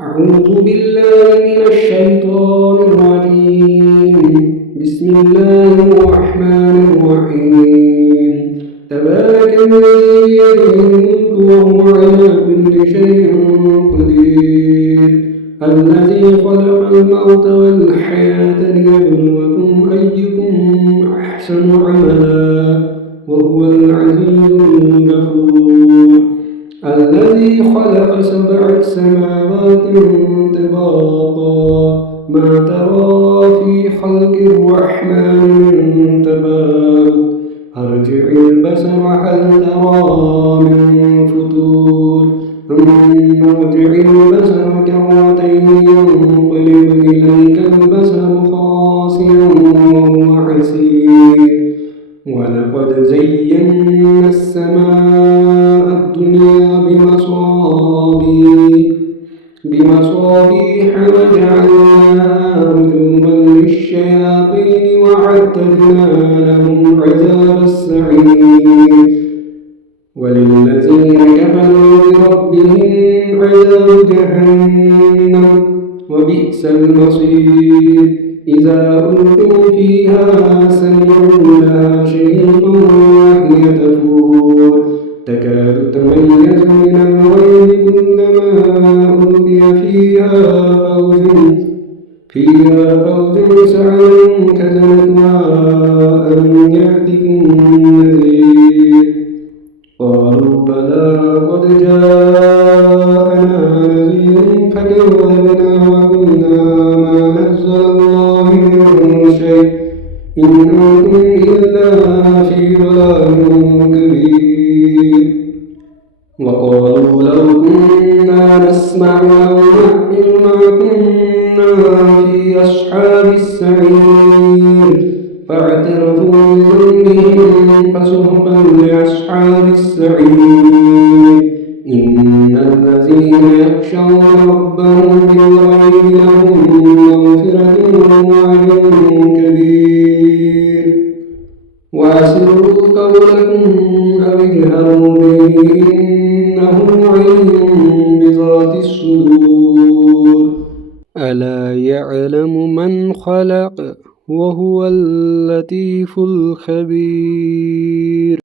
أعوذ بالله من الشيطان الرجيم. بسم الله الرحمن الرحيم. تبارك الذي بيده الملك وهو على كل شيء قدير. الذي خلق الموت والحياة ليبلوكم أيكم أحسن عملا وهو العزيز الغفور. الذي خلق 7 سماوات طباقا ما ترى في خلق الرحمن من تفاوت ارجع البصر هل ترى من فطور ثم ارجع البصر كرتين ينقلب إليك البصر خاسئا وهو حسير. ولقد زينا السماء الدنيا بمصابيح وجعلناها رجوما للشياطين وأعتدنا لهم عذاب السعير. وللذين كفروا بربهم عذاب جهنم وبئس المصير. إذا ألقوا فيها سمعوا لها شهيقا وهي تفور تكاد تميز من الغيظ كلما ألقي فيها فوج سعوا كذبتها ألم يأتكم نذير قالوا بلى قد جاءنا نذير فكذبنا وقلنا ما نزل الله من شيء إن أنتم إلا في ضلال كبير. وقالوا لو كنا نسمع أو نعقل ما كنا في أصحاب السعير فاعترفوا بذنبهم فسحقا لأصحاب السعير. إن الذين يخشون ربهم بالغيب لهم مغفرة وأجر كبير. وأسروا قولكم أو اجهروا به إنه عليم بذات الصدور. ألا يعلم من خلق وهو اللطيف الخبير.